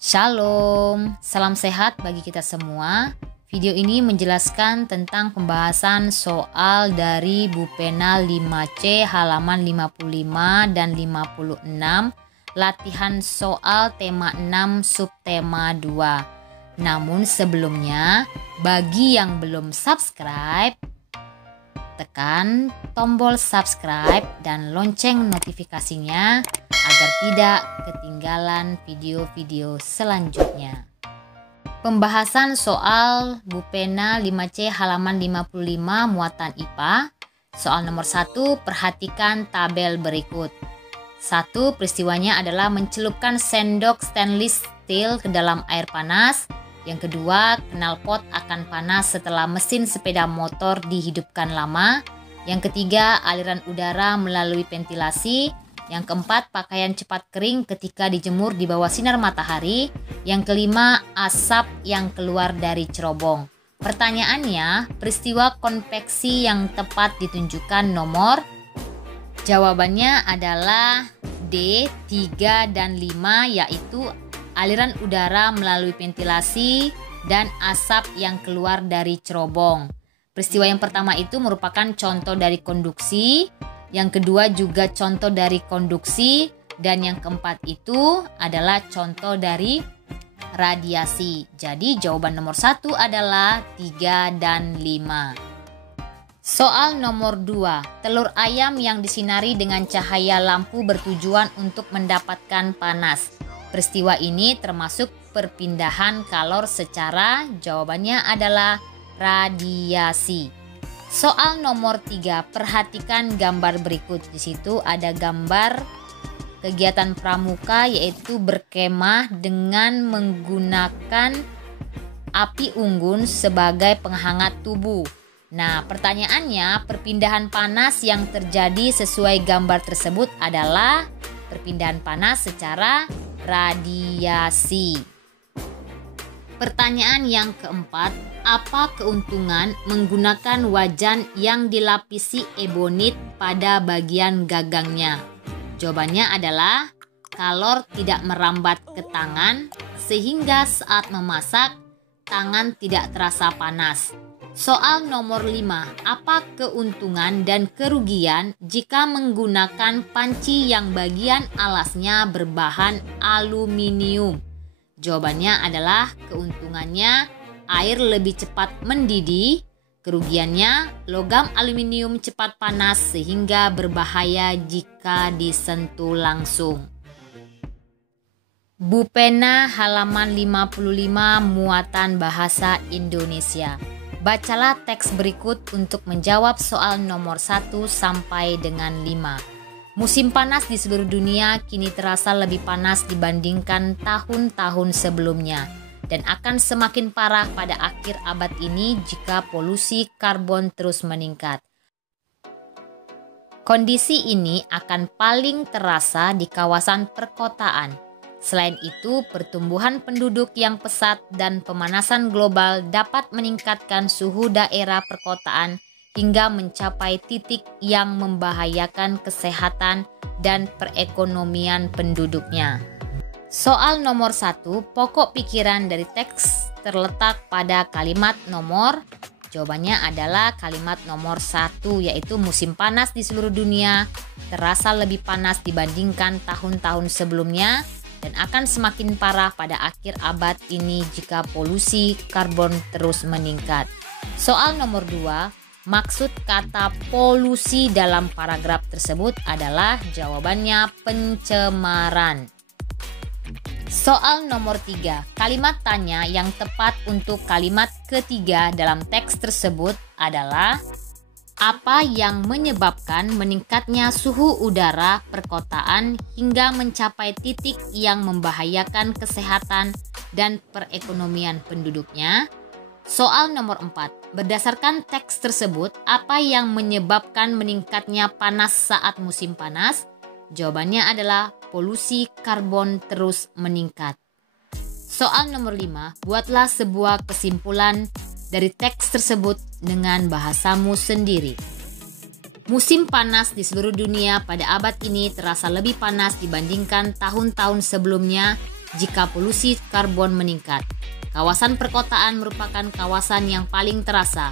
Shalom, salam sehat bagi kita semua. Video ini menjelaskan tentang pembahasan soal dari Bu Pena 5C halaman 55 dan 56, latihan soal tema 6 subtema 2. Namun sebelumnya, bagi yang belum subscribe, tekan tombol subscribe dan lonceng notifikasinya agar tidak ketinggalan video-video selanjutnya. Pembahasan soal Bu Pena 5C halaman 55 muatan IPA. Soal nomor 1, perhatikan tabel berikut. 1. Peristiwanya adalah mencelupkan sendok stainless steel ke dalam air panas. Yang kedua, knalpot akan panas setelah mesin sepeda motor dihidupkan lama. Yang ketiga, aliran udara melalui ventilasi. Yang keempat, pakaian cepat kering ketika dijemur di bawah sinar matahari. Yang kelima, asap yang keluar dari cerobong. Pertanyaannya, peristiwa konveksi yang tepat ditunjukkan nomor. Jawabannya adalah D, 3 dan 5, yaitu aliran udara melalui ventilasi dan asap yang keluar dari cerobong. Peristiwa yang pertama itu merupakan contoh dari konduksi, yang kedua juga contoh dari konduksi, dan yang keempat itu adalah contoh dari radiasi. Jadi jawaban nomor 1 adalah 3 dan 5. Soal nomor 2, telur ayam yang disinari dengan cahaya lampu bertujuan untuk mendapatkan panas. Peristiwa ini termasuk perpindahan kalor secara, jawabannya adalah radiasi. Soal nomor 3, perhatikan gambar berikut. Di situ ada gambar kegiatan pramuka, yaitu berkemah dengan menggunakan api unggun sebagai penghangat tubuh. Nah, pertanyaannya, perpindahan panas yang terjadi sesuai gambar tersebut adalah perpindahan panas secara radiasi. Pertanyaan yang keempat, apa keuntungan menggunakan wajan yang dilapisi ebonit pada bagian gagangnya? Jawabannya adalah kalor tidak merambat ke tangan sehingga saat memasak tangan tidak terasa panas. Soal nomor 5, apa keuntungan dan kerugian jika menggunakan panci yang bagian alasnya berbahan aluminium? Jawabannya adalah keuntungannya air lebih cepat mendidih, kerugiannya logam aluminium cepat panas sehingga berbahaya jika disentuh langsung. Bu Pena halaman 55 muatan bahasa Indonesia. Bacalah teks berikut untuk menjawab soal nomor 1 sampai dengan 5. Musim panas di seluruh dunia kini terasa lebih panas dibandingkan tahun-tahun sebelumnya dan akan semakin parah pada akhir abad ini jika polusi karbon terus meningkat. Kondisi ini akan paling terasa di kawasan perkotaan. Selain itu, pertumbuhan penduduk yang pesat dan pemanasan global dapat meningkatkan suhu daerah perkotaan hingga mencapai titik yang membahayakan kesehatan dan perekonomian penduduknya. Soal nomor 1, pokok pikiran dari teks terletak pada kalimat nomor. Jawabannya adalah kalimat nomor 1, yaitu musim panas di seluruh dunia terasa lebih panas dibandingkan tahun-tahun sebelumnya dan akan semakin parah pada akhir abad ini jika polusi karbon terus meningkat. Soal nomor 2, maksud kata polusi dalam paragraf tersebut adalah jawabannya pencemaran. Soal nomor 3, kalimat tanya yang tepat untuk kalimat ketiga dalam teks tersebut adalah apa yang menyebabkan meningkatnya suhu udara perkotaan hingga mencapai titik yang membahayakan kesehatan dan perekonomian penduduknya? Soal nomor 4, berdasarkan teks tersebut, apa yang menyebabkan meningkatnya panas saat musim panas? Jawabannya adalah polusi karbon terus meningkat. Soal nomor 5, buatlah sebuah kesimpulan dari teks tersebut dengan bahasamu sendiri. Musim panas di seluruh dunia pada abad ini terasa lebih panas dibandingkan tahun-tahun sebelumnya jika polusi karbon meningkat. Kawasan perkotaan merupakan kawasan yang paling terasa.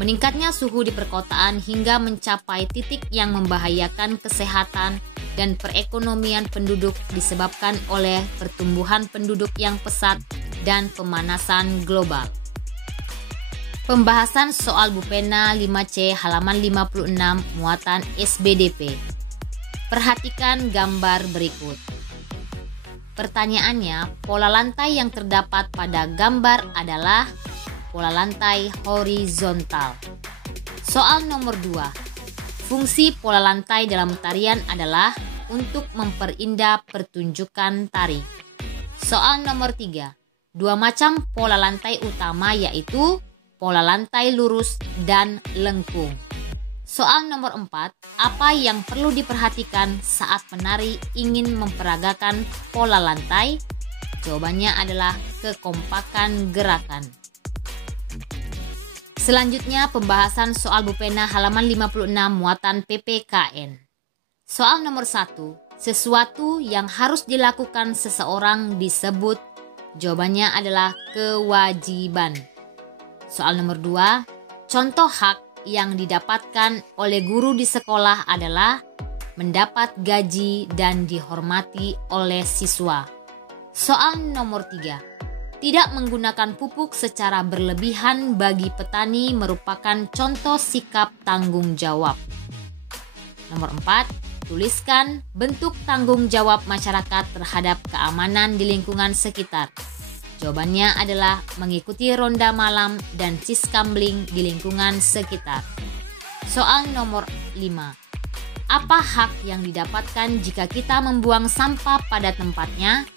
Meningkatnya suhu di perkotaan hingga mencapai titik yang membahayakan kesehatan dan perekonomian penduduk disebabkan oleh pertumbuhan penduduk yang pesat dan pemanasan global. Pembahasan soal Bupena 5C halaman 56 muatan SBDP. Perhatikan gambar berikut. Pertanyaannya, pola lantai yang terdapat pada gambar adalah pola lantai horizontal. Soal nomor 2. Fungsi pola lantai dalam tarian adalah untuk memperindah pertunjukan tari. Soal nomor 3. Dua macam pola lantai utama yaitu pola lantai lurus dan lengkung. Soal nomor 4. Apa yang perlu diperhatikan saat penari ingin memperagakan pola lantai? Jawabannya adalah kekompakan gerakan. Selanjutnya pembahasan soal Bupena halaman 56 muatan PPKN. Soal nomor 1. Sesuatu yang harus dilakukan seseorang disebut. Jawabannya adalah kewajiban. Soal nomor 2. Contoh hak yang didapatkan oleh guru di sekolah adalah mendapat gaji dan dihormati oleh siswa. Soal nomor 3. Tidak menggunakan pupuk secara berlebihan bagi petani merupakan contoh sikap tanggung jawab. Nomor 4. Tuliskan bentuk tanggung jawab masyarakat terhadap keamanan di lingkungan sekitar. Jawabannya adalah mengikuti ronda malam dan siskambling di lingkungan sekitar. Soal nomor 5. Apa hak yang didapatkan jika kita membuang sampah pada tempatnya?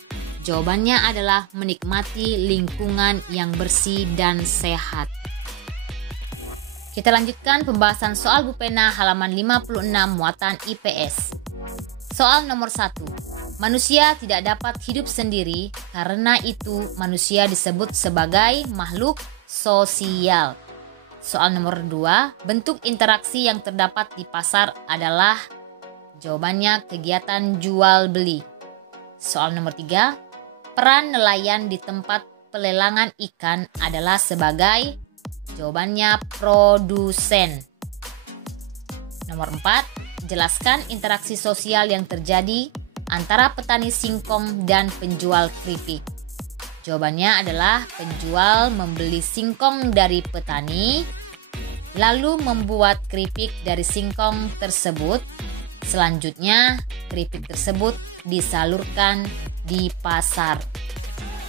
Jawabannya adalah menikmati lingkungan yang bersih dan sehat. Kita lanjutkan pembahasan soal Bupena halaman 56 muatan IPS. Soal nomor 1. Manusia tidak dapat hidup sendiri, karena itu manusia disebut sebagai makhluk sosial. Soal nomor 2. Bentuk interaksi yang terdapat di pasar adalah, jawabannya kegiatan jual beli. Soal nomor 3. Peran nelayan di tempat pelelangan ikan adalah sebagai, jawabannya produsen. Nomor 4. Jelaskan interaksi sosial yang terjadi antara petani singkong dan penjual keripik. Jawabannya adalah penjual membeli singkong dari petani, lalu membuat keripik dari singkong tersebut. Selanjutnya, keripik tersebut disalurkan di pasar.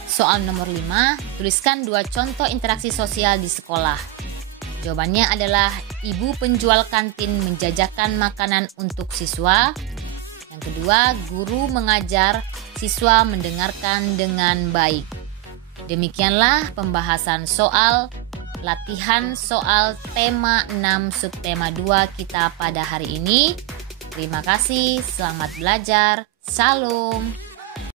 Soal nomor 5, tuliskan 2 contoh interaksi sosial di sekolah. Jawabannya adalah ibu penjual kantin menjajakan makanan untuk siswa. Yang kedua, guru mengajar, siswa mendengarkan dengan baik. Demikianlah pembahasan soal latihan soal tema 6 subtema 2 kita pada hari ini. Terima kasih, selamat belajar, salam.